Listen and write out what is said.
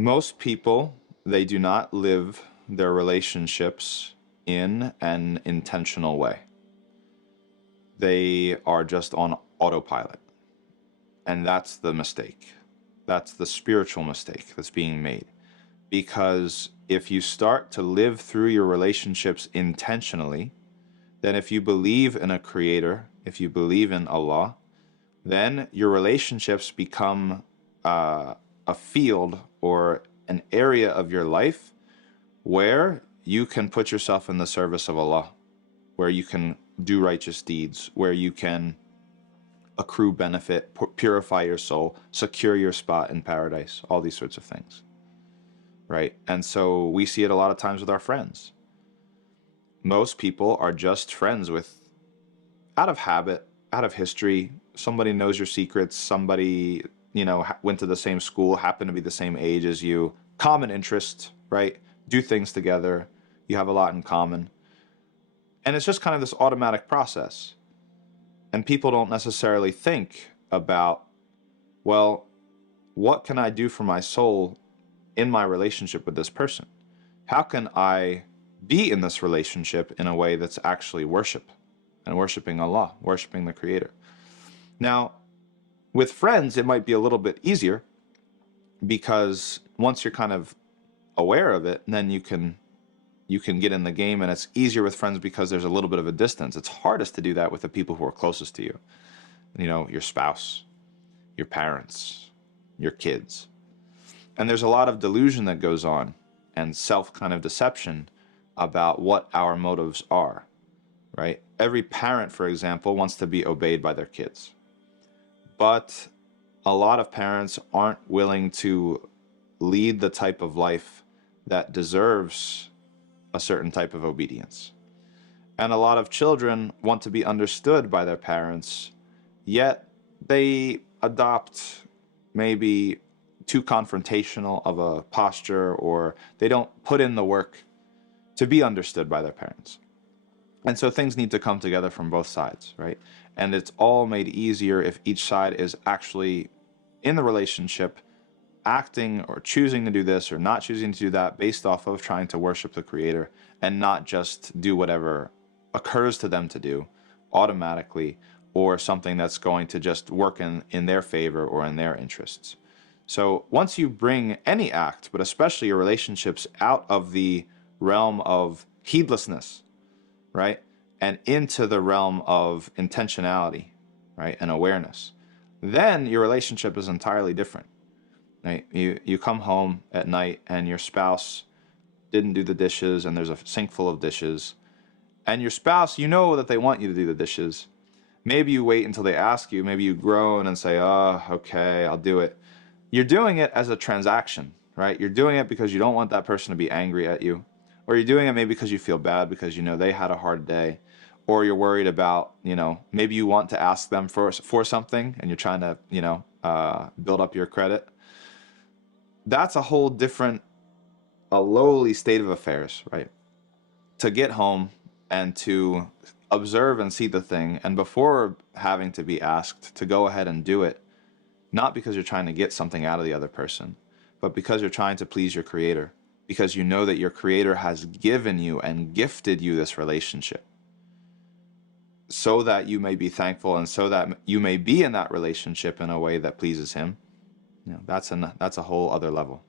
Most people, they do not live their relationships in an intentional way. They are just on autopilot. And that's the mistake. That's the spiritual mistake that's being made. Because if you start to live through your relationships intentionally, then if you believe in a creator, if you believe in Allah, then your relationships become a field or an area of your life where you can put yourself in the service of Allah, where you can do righteous deeds, where you can accrue benefit, purify your soul, secure your spot in paradise, all these sorts of things, right? And so we see it a lot of times with our friends. Most people are just friends with, out of habit, out of history. Somebody knows your secrets, somebody, went to the same school, happened to be the same age as you, common interest, right? Do things together, you have a lot in common. And it's just kind of this automatic process. And people don't necessarily think about, well, what can I do for my soul in my relationship with this person? How can I be in this relationship in a way that's actually worship and worshiping Allah, worshiping the Creator? Now, with friends, it might be a little bit easier because once you're kind of aware of it, then you can get in the game, and it's easier with friends because there's a little bit of a distance. It's hardest to do that with the people who are closest to you. Your spouse, your parents, your kids. And there's a lot of delusion that goes on and self kind of deception about what our motives are, right? Every parent, for example, wants to be obeyed by their kids. But a lot of parents aren't willing to lead the type of life that deserves a certain type of obedience. And a lot of children want to be understood by their parents, yet they adopt maybe too confrontational of a posture, or they don't put in the work to be understood by their parents. And so things need to come together from both sides, right? And it's all made easier if each side is actually in the relationship acting or choosing to do this or not choosing to do that based off of trying to worship the Creator and not just do whatever occurs to them to do automatically, or something that's going to just work in their favor or in their interests. So once you bring any act, but especially your relationships, out of the realm of heedlessness, right, and into the realm of intentionality, right, and awareness, then your relationship is entirely different. Right? You come home at night and your spouse didn't do the dishes, and there's a sink full of dishes, and your spouse, that they want you to do the dishes. Maybe you wait until they ask you, maybe you groan and say, oh, okay, I'll do it. You're doing it as a transaction, right? You're doing it because you don't want that person to be angry at you, or you're doing it maybe because you feel bad because they had a hard day, or you're worried about, maybe you want to ask them for something and you're trying to, build up your credit. That's a whole different, a lowly state of affairs, right? To get home and to observe and see the thing, and before having to be asked, to go ahead and do it, not because you're trying to get something out of the other person, but because you're trying to please your Creator, because you know that your Creator has given you and gifted you this relationship so that you may be thankful and so that you may be in that relationship in a way that pleases Him. That's a whole other level.